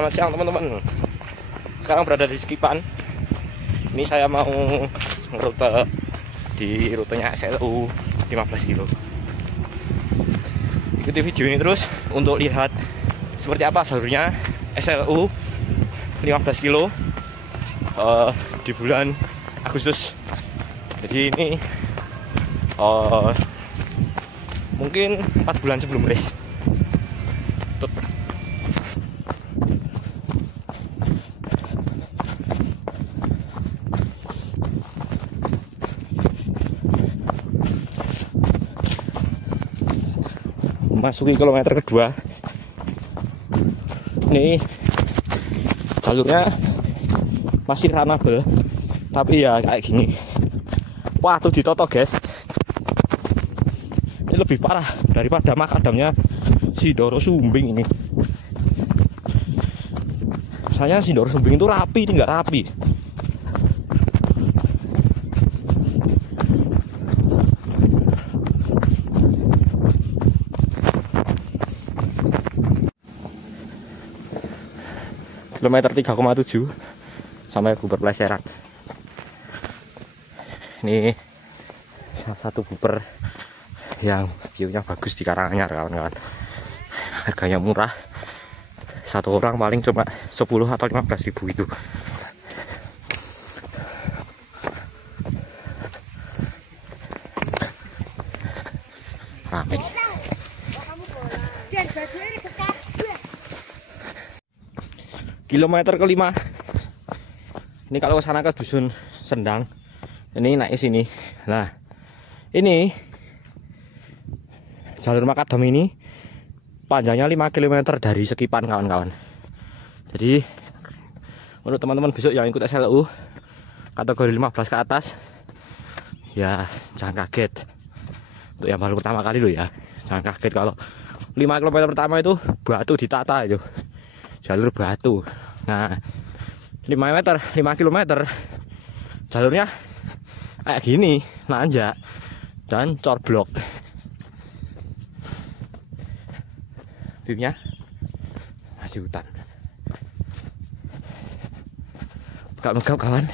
Selamat siang teman-teman. Sekarang berada di Sekipan. Ini saya mau ngerute di rutenya SLU 15 kilo. Ikuti video ini terus untuk lihat seperti apa jalurnya SLU 15 kilo di bulan Agustus. Jadi ini mungkin 4 bulan sebelum race. Masuki kilometer kedua. Ini jalurnya masih runnable, tapi ya kayak gini. Wah, tuh ditoto guys. Ini lebih parah daripada makadamnya Sindoro Sumbing ini. Saya Sindoro Sumbing itu rapi, ini nggak rapi. Kilometer 3,7 sampai Buper Pleseran. Ini salah satu Buper yang view-nya bagus di Karanganyar, kawan-kawan. Harganya murah, satu orang paling cuma 10 atau 15 ribu itu. Rame. Kilometer kelima. Ini kalau ke sana ke dusun Sendang, ini naik sini. Nah, ini jalur makadam ini panjangnya 5 km dari Sekipan, kawan-kawan. Jadi untuk teman-teman besok yang ikut SLU kategori 15 ke atas, ya jangan kaget. Untuk yang baru pertama kali loh ya, jangan kaget kalau 5 km pertama itu batu ditata itu. Jalur batu. Nah, 5 km jalurnya kayak gini, nanjak dan corblok. Viewnya masih hutan. Megap-megap, kawan.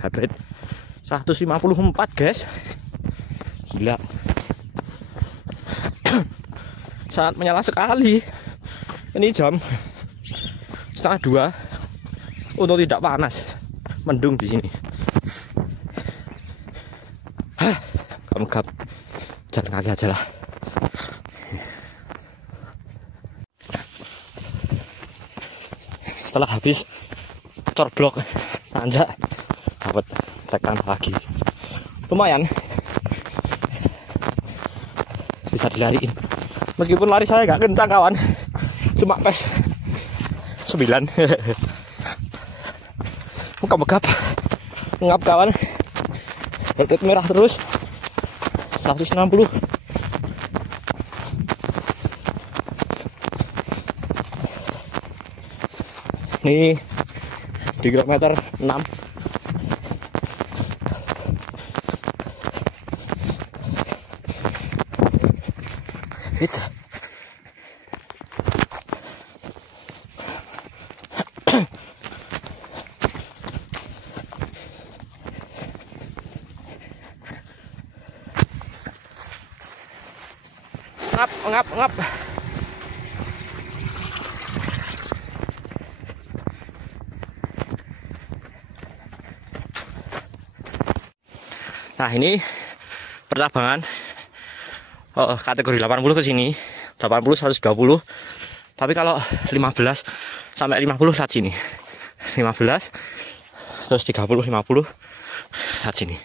Hybrid 154 guys. Gila. Sangat menyala sekali. Ini jam 1:30 untuk tidak panas, mendung di sini. Megap, jalan kaki aja lah. Setelah habis corblok nanjak, dapat tekan lagi. Lumayan, bisa dilariin. Meskipun lari saya gak kencang, kawan, cuma pes 9. Megap-megap, ngap, kawan. Headlight merah terus 160. Nih di kilometer 6. Hit. Ngap. Nah, ini percabangan kategori 80 ke sini. 80 130. Tapi kalau 15 sampai 50 saat sini. 15 terus 30 50 saat sini.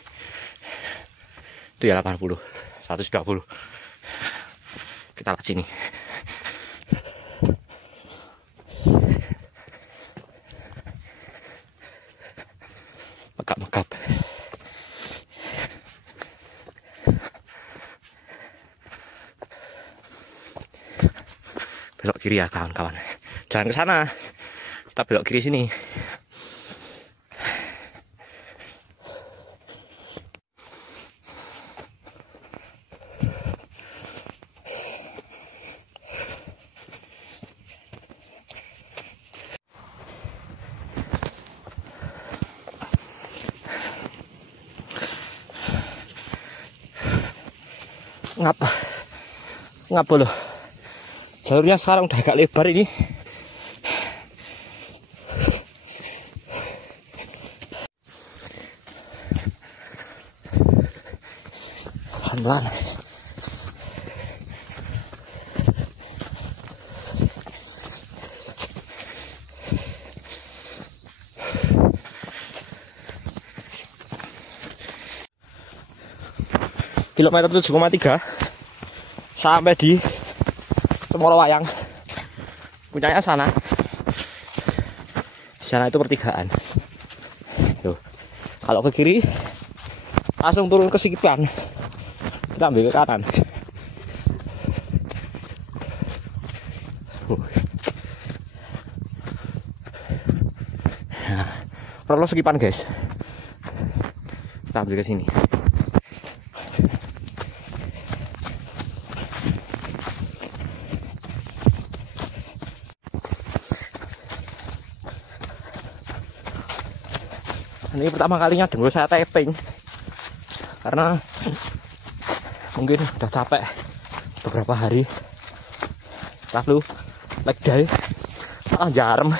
Itu ya 80 120. Kita lihat sini. Megap-megap. Belok kiri ya, kawan-kawan. Jangan ke sana. Kita belok kiri sini. ngap loh. Jalurnya sekarang udah agak lebar ini. Pelan-pelan. Kilometer 7,3 sampai di Cemoro Wayang. Puncaknya sana. Di sana itu pertigaan. Tuh. Kalau ke kiri langsung turun ke Sikipan. Kita ambil ke kanan. Nah, perlu Sikipan, guys. Kita ambil ke sini. Ini pertama kalinya dengkul saya tapping karena mungkin udah capek beberapa hari lalu leg day jarem,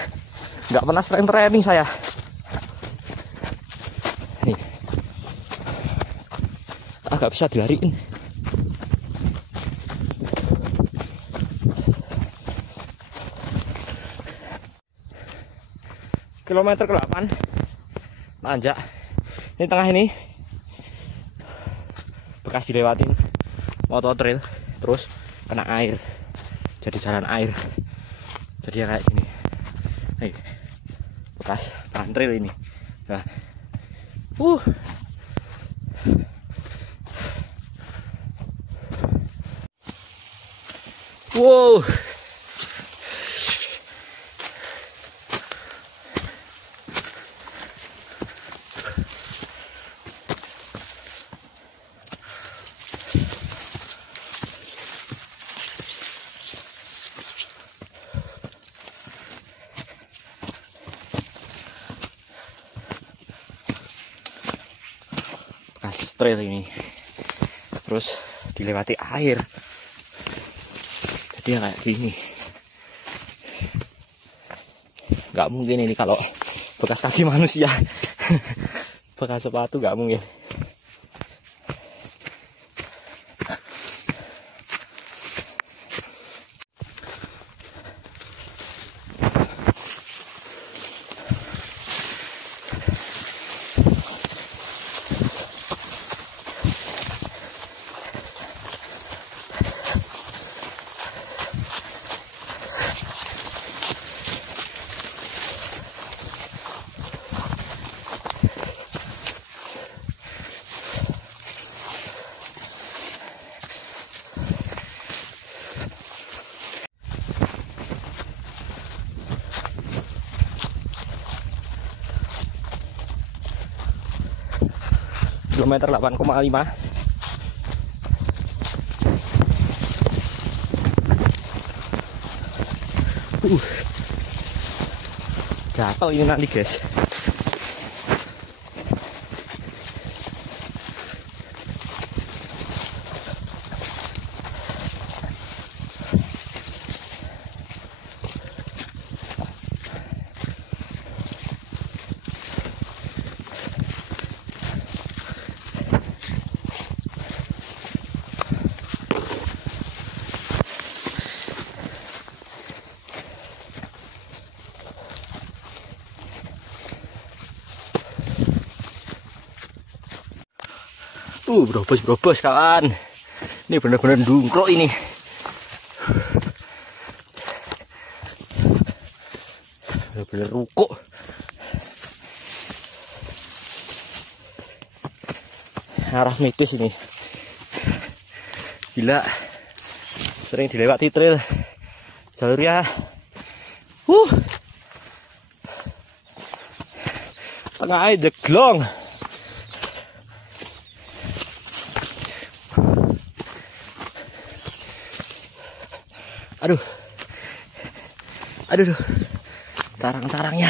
nggak pernah sering training saya. Nih agak bisa dilariin. Kilometer ke-8 nanjak. Ini tengah ini bekas dilewatin motor trail, terus kena air, jadi jalan air, jadi ya kayak gini. Nih bekas jalan trail ini. Nah, wow. Trail ini terus dilewati air, jadi ya kayak gini. Nggak mungkin ini kalau bekas kaki manusia. Bekas sepatu nggak mungkin. Kilometer 8,5. Gatel ini nanti, guys. Berobos kawan. Ini bener-bener dungkrok ini. Bener-bener rukuk. Arah mitis ini. Gila. Sering dilewati trail. Jalurnya tengah aja jeglong. Aduh, carang-carangnya.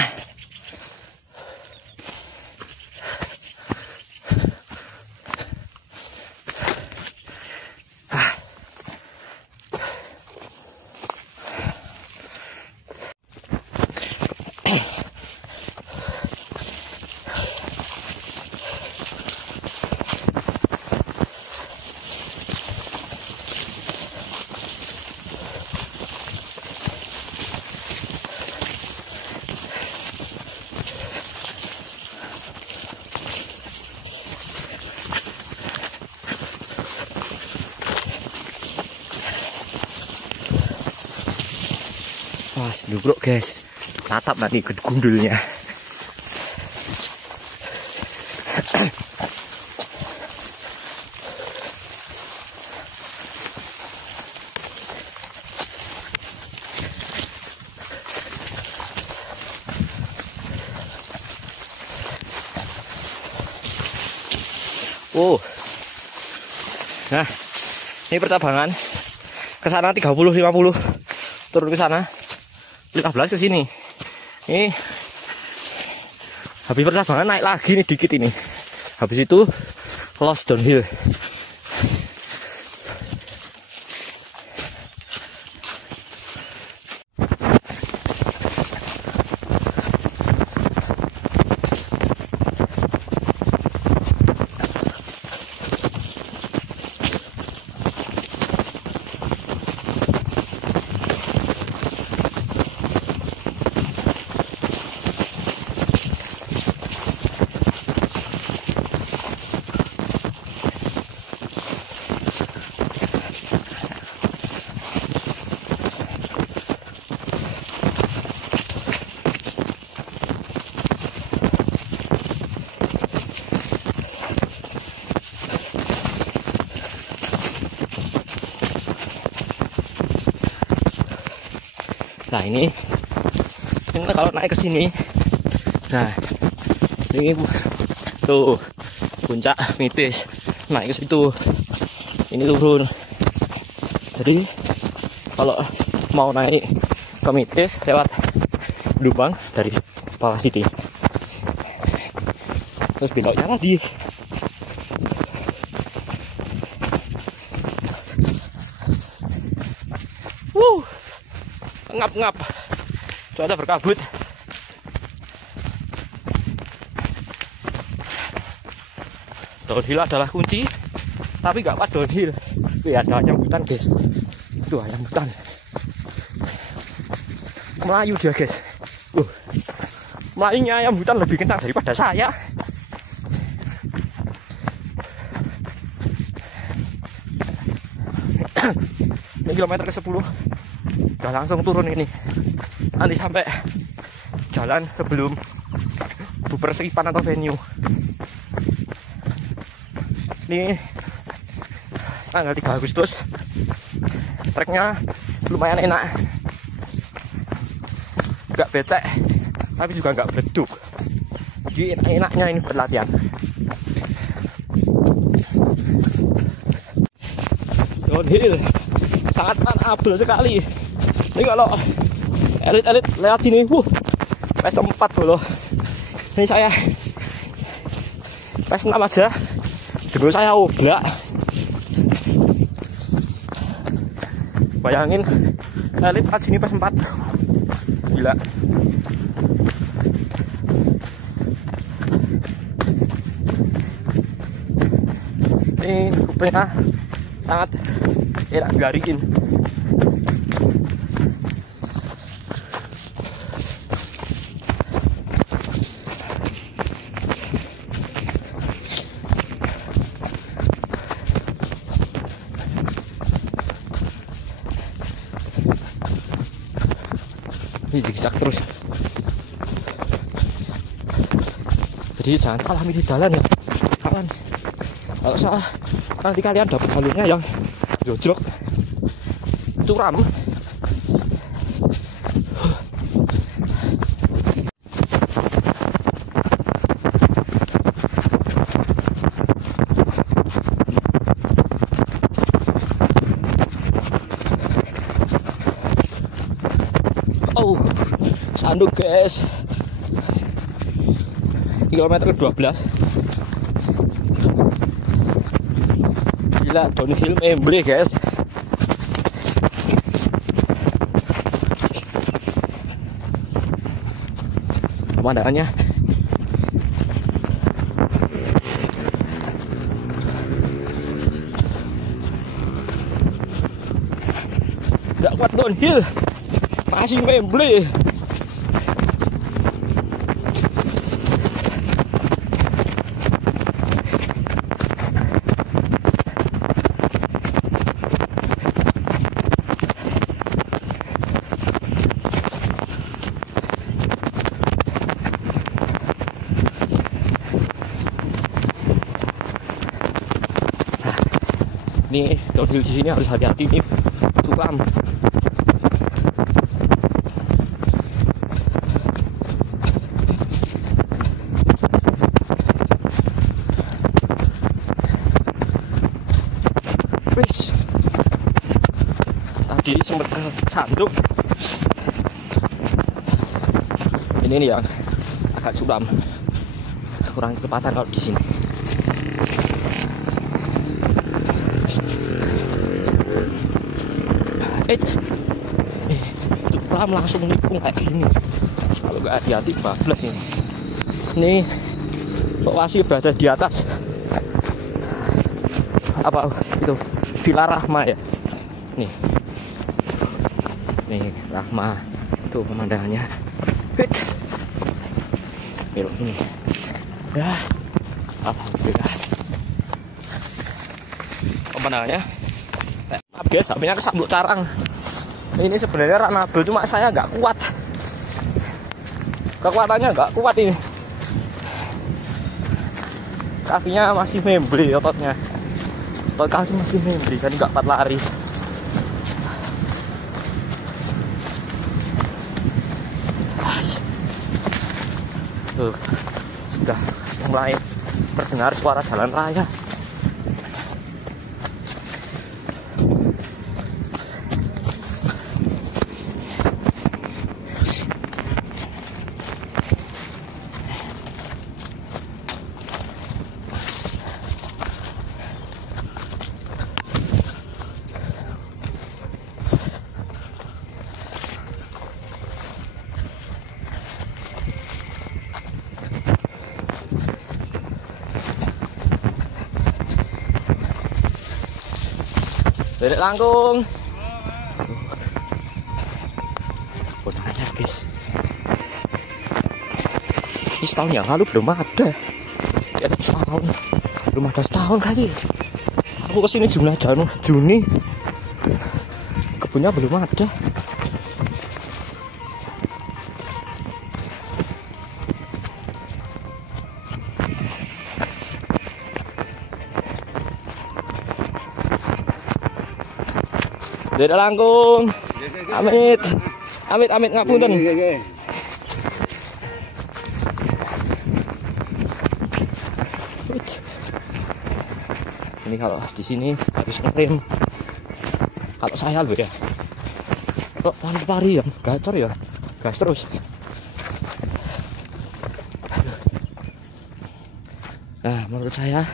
Wah, nubruk guys. Tatap nanti gundulnya. Oh. Nah, ini percabangan ke sana 30 50. Turun ke sana 15 ke sini. Ini habis percabangan naik lagi nih dikit ini. Habis itu lost downhill. Nah ini kalau naik ke sini, nah ini tuh puncak Mitis, naik ke situ, ini turun. Jadi kalau mau naik ke Mitis lewat Lubang dari bawah sini, terus beloknya lagi. Ngap-ngap, cuaca berkabut. Downhill adalah kunci, tapi nggak pas downhill. Tuh ada ayam hutan guys, tuh ayam hutan Melayu dia guys. Melayunya ayam hutan lebih kencang daripada saya. Ini kilometer ke 10 udah langsung turun ini. Nanti sampai jalan sebelum bubar Sekipan atau venue. Ini tanggal 3 Agustus. Treknya lumayan enak, gak becek tapi juga gak beduk. Jadi enak-enaknya ini berlatihan. Downhill sangat abel sekali. Ini kalau elit-elit lewat sini, PS4 loh. Ini saya PS6 aja, dulu saya oblak. Bayangin elit lewat sini PS4, gila. Ini kupingnya sangat enak gariin. Ini zigzag terus, jadi jangan salah milih jalan ya kawan. Kalau salah nanti kalian dapat jalurnya yang jojrok, curam. Oh, sanduk guys. Kilometer 12. Gila, downhill memble guys. Pemandangannya nggak kuat downhill, masih memble. Ini downhill di sini harus hati-hati nih, curam. Wis, tadi sempat kesandung. Ini nih yang agak curam, kurang kecepatan kalau di sini. Curam langsung nikung kayak gini. Kalau nggak hati-hati bablas ini. Ini lokasi berada di atas apa itu, Villa Rahma ya. Nih Rahma itu pemandangannya. Belok ini ya, alhamdulillah pemandangannya. Guys, HP-nya kesambut carang. Ini sebenarnya runable, cuma saya nggak kuat, kekuatannya nggak kuat ini. Kakinya masih membeli, otot kaki masih membeli, jadi nggak kuat lari. Sudah mulai terdengar suara jalan raya. Dedek langkung. Udah anyar guys. Ini setahun yang lalu belum ada. Ya setahun. Belum ada setahun kali. Aku kesini Juni. Kebunnya belum ada. Dedek langkung. Amit ngapunten. Ini kalau di sini habis ngerem. Kalau saya loh ya. Kalau pari yang gacor ya, gas terus. Nah, menurut saya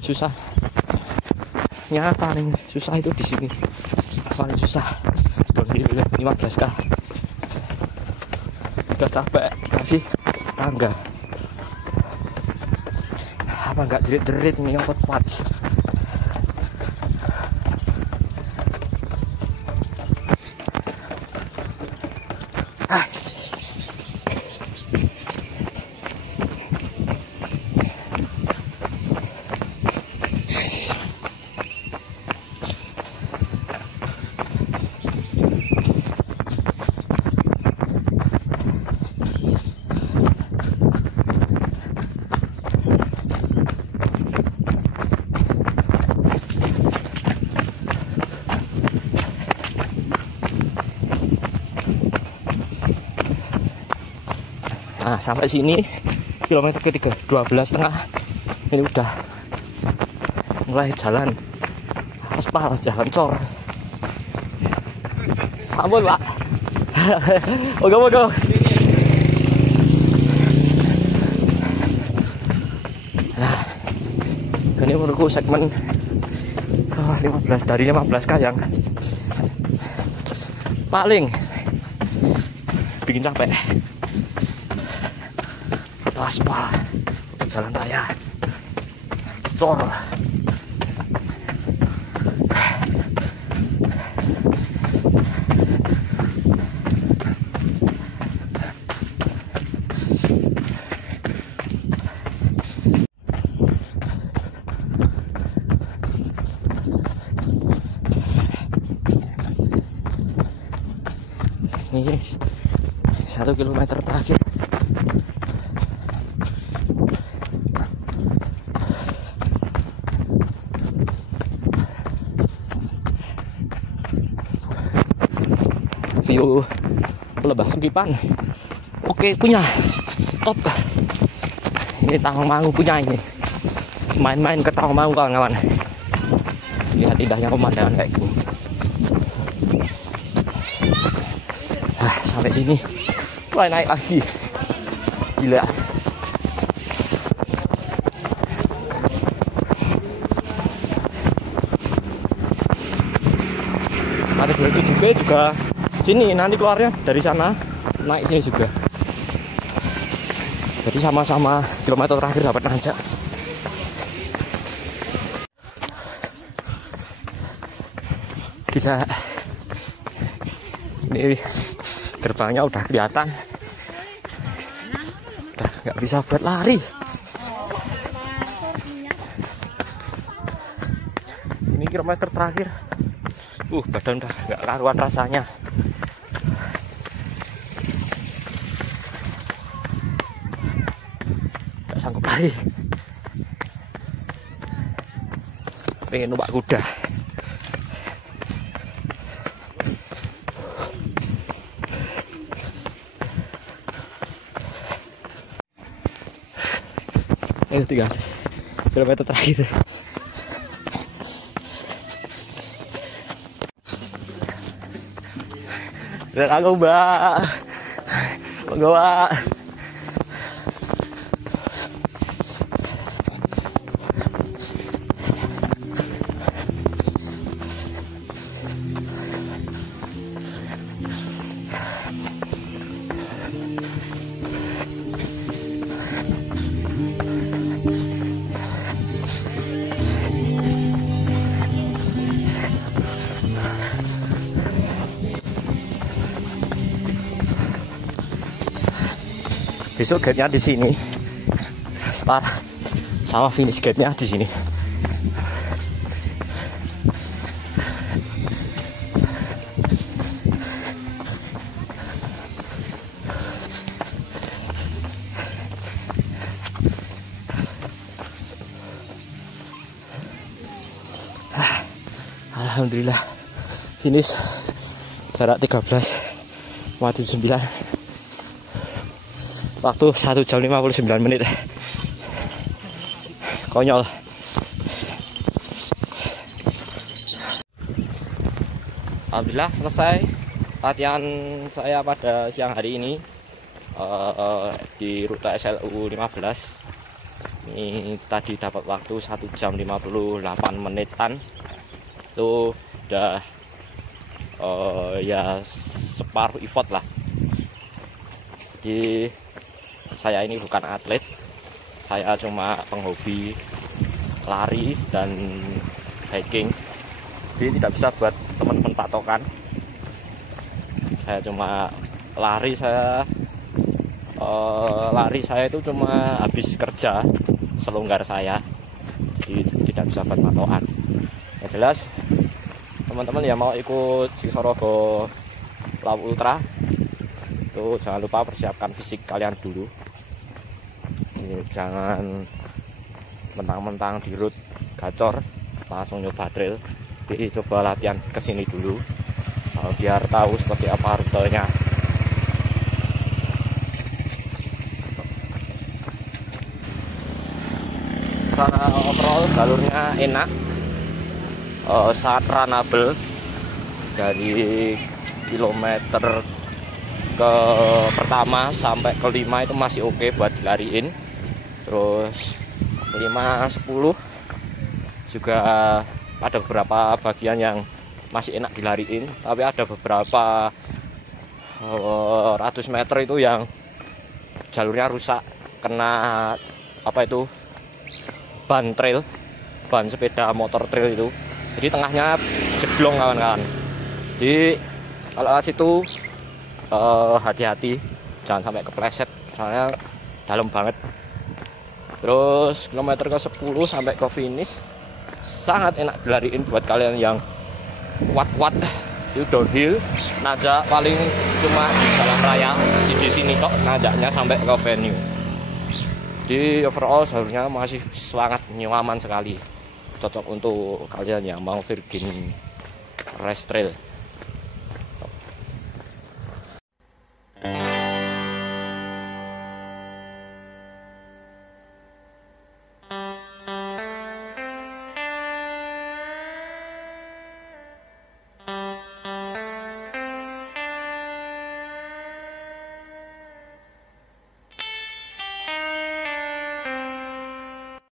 susah. Paling susah itu di sini. Paling susah downhill 15k. Udah capek dikasih tangga, apa nggak jerit-jerit ini otot kuat. Nah, sampai sini kilometer ketiga 12,5 ini udah mulai jalan aspal, jalan cor. Sampun Pak. Moga-moga. Nah, ini menurutku segmen 15 dari 15k yang paling bikin capek. Aspal, jalan raya, cor. Ini 1 kilometer terakhir. review Lembah Sekipan. Oke, punya top. Ini Tawangmangu punya ini. Main-main ke Tawangmangu kawan-kawan. Lihat indahnya pemandangan kayak gini. Sampai sini mulai naik lagi. Gila. Ada itu juga sini, nanti keluarnya dari sana naik sini juga. Jadi sama-sama kilometer terakhir dapat nanjak. Gila. Ini gerbangnya udah kelihatan. Udah nggak bisa buat lari. Ini kilometer terakhir. Badan udah nggak karuan rasanya. Nggak sanggup lari. Pengen numpak kuda. Ayo 3 kilometer terakhir. Lihat aku mbak, monggo mbak. Besok gate-nya di sini, start sama finish gate-nya di sini. Alhamdulillah finish jarak 13,79. Waktu 1 jam 59 menit. Konyol. Alhamdulillah selesai latihan saya pada siang hari ini di rute SLU 15. Ini tadi dapat waktu 1 jam 58 menitan. Itu udah ya separuh effort lah. Jadi saya ini bukan atlet, saya cuma penghobi lari dan hiking. Jadi tidak bisa buat teman-teman patokan. Saya cuma lari, saya itu cuma habis kerja selonggar saya. Jadi tidak bisa buat patokan. Ya jelas teman-teman yang mau ikut Sorogo Law Ultra itu jangan lupa persiapkan fisik kalian dulu. Ini jangan mentang-mentang di route gacor langsung nyoba trail. Jadi coba latihan kesini dulu biar tahu seperti apa rutenya. Karena overall jalurnya enak, sangat runnable. Dari kilometer ke pertama sampai ke 5 itu masih oke buat dilariin. Terus 5, 10 juga ada beberapa bagian yang masih enak dilariin, tapi ada beberapa ratus meter itu yang jalurnya rusak kena apa itu, ban trail, ban sepeda motor trail itu. Jadi tengahnya jeblong kawan-kawan. Jadi kalau ke situ hati-hati, jangan sampai kepleset soalnya dalam banget. Terus kilometer ke 10 sampai ke finish sangat enak dilariin buat kalian yang kuat-kuat. Itu downhill, nanjak paling cuma di jalan raya di sini kok nanjaknya sampai ke venue. Jadi overall jalurnya masih sangat nyaman sekali, cocok untuk kalian yang mau virgin race trail.